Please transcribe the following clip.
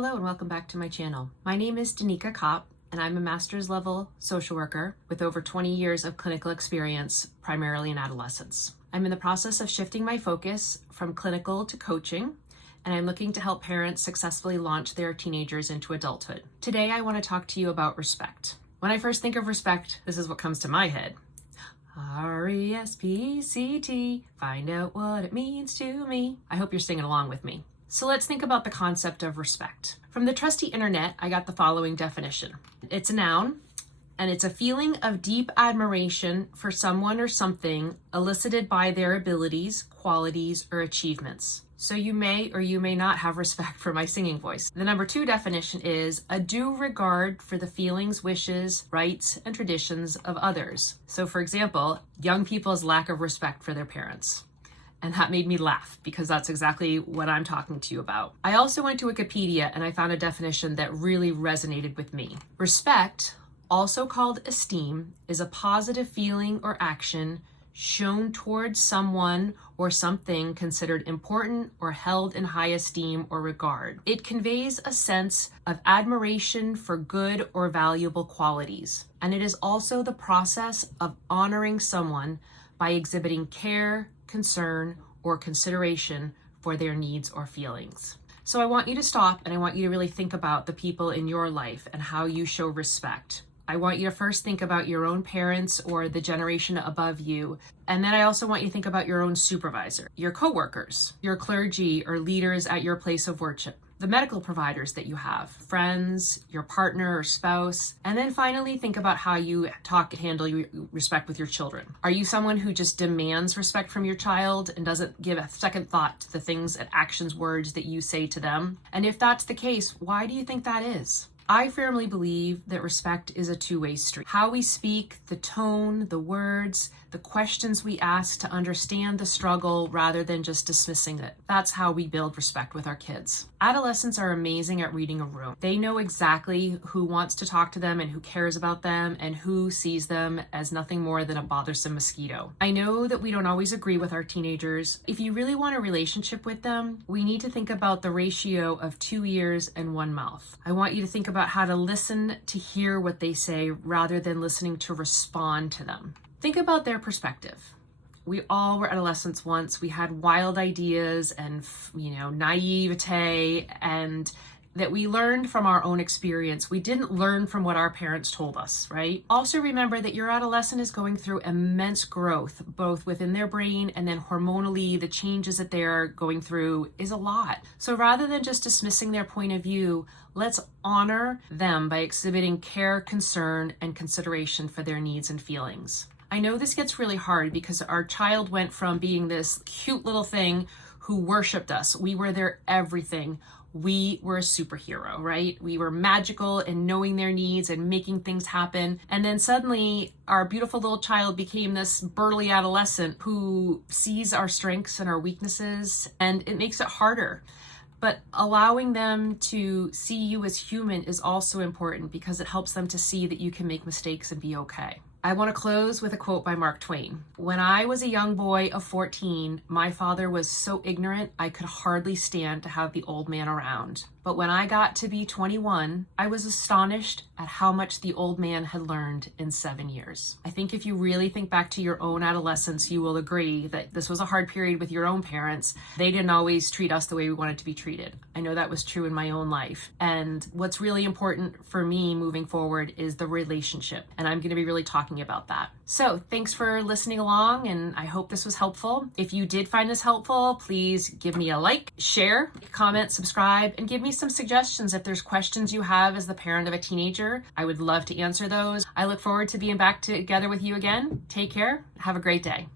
Hello and welcome back to my channel. My name is Danica Kopp and I'm a master's level social worker with over 20 years of clinical experience, primarily in adolescence. I'm in the process of shifting my focus from clinical to coaching, and I'm looking to help parents successfully launch their teenagers into adulthood. Today I want to talk to you about respect. When I first think of respect, this is what comes to my head. R-E-S-P-E-C-T, find out what it means to me. I hope you're singing along with me. So let's think about the concept of respect. From the trusty internet, I got the following definition. It's a noun, and it's a feeling of deep admiration for someone or something elicited by their abilities, qualities, or achievements. So you may or you may not have respect for my singing voice. The number 2 definition is a due regard for the feelings, wishes, rights, and traditions of others. So for example, young people's lack of respect for their parents. And that made me laugh because that's exactly what I'm talking to you about. I also went to Wikipedia and I found a definition that really resonated with me. Respect, also called esteem, is a positive feeling or action shown towards someone or something considered important or held in high esteem or regard. It conveys a sense of admiration for good or valuable qualities. And it is also the process of honoring someone by exhibiting care, concern, or consideration for their needs or feelings. So I want you to stop and I want you to really think about the people in your life and how you show respect. I want you to first think about your own parents or the generation above you. And then I also want you to think about your own supervisor, your coworkers, your clergy or leaders at your place of worship, the medical providers that you have, friends, your partner or spouse. And then finally, think about how you handle respect with your children. Are you someone who just demands respect from your child and doesn't give a second thought to the things and actions, words that you say to them? And if that's the case, why do you think that is? I firmly believe that respect is a two-way street. How we speak, the tone, the words, the questions we ask to understand the struggle rather than just dismissing it. That's how we build respect with our kids. Adolescents are amazing at reading a room. They know exactly who wants to talk to them and who cares about them and who sees them as nothing more than a bothersome mosquito. I know that we don't always agree with our teenagers. If you really want a relationship with them, we need to think about the ratio of 2 ears and 1 mouth. I want you to think about how to listen to hear what they say rather than listening to respond to them. Think about their perspective. We all were adolescents once. We had wild ideas and, naivete, and that we learned from our own experience. We didn't learn from what our parents told us, right? Also remember that your adolescent is going through immense growth, both within their brain and then hormonally, the changes that they're going through is a lot. So rather than just dismissing their point of view, let's honor them by exhibiting care, concern, and consideration for their needs and feelings. I know this gets really hard because our child went from being this cute little thing who worshiped us. We were their everything. We were a superhero, right? We were magical in knowing their needs and making things happen. And then suddenly our beautiful little child became this burly adolescent who sees our strengths and our weaknesses, and it makes it harder. But allowing them to see you as human is also important because it helps them to see that you can make mistakes and be okay. I want to close with a quote by Mark Twain. When I was a young boy of 14, my father was so ignorant I could hardly stand to have the old man around. But when I got to be 21, I was astonished at how much the old man had learned in 7 years. I think if you really think back to your own adolescence, you will agree that this was a hard period with your own parents. They didn't always treat us the way we wanted to be treated. I know that was true in my own life. And what's really important for me moving forward is the relationship. And I'm going to be really talking about that. So thanks for listening along, and I hope this was helpful. If you did find this helpful, please give me a like, share, comment, subscribe, and give me some suggestions if there's questions you have as the parent of a teenager. I would love to answer those. I look forward to being back together with you again. Take care. Have a great day.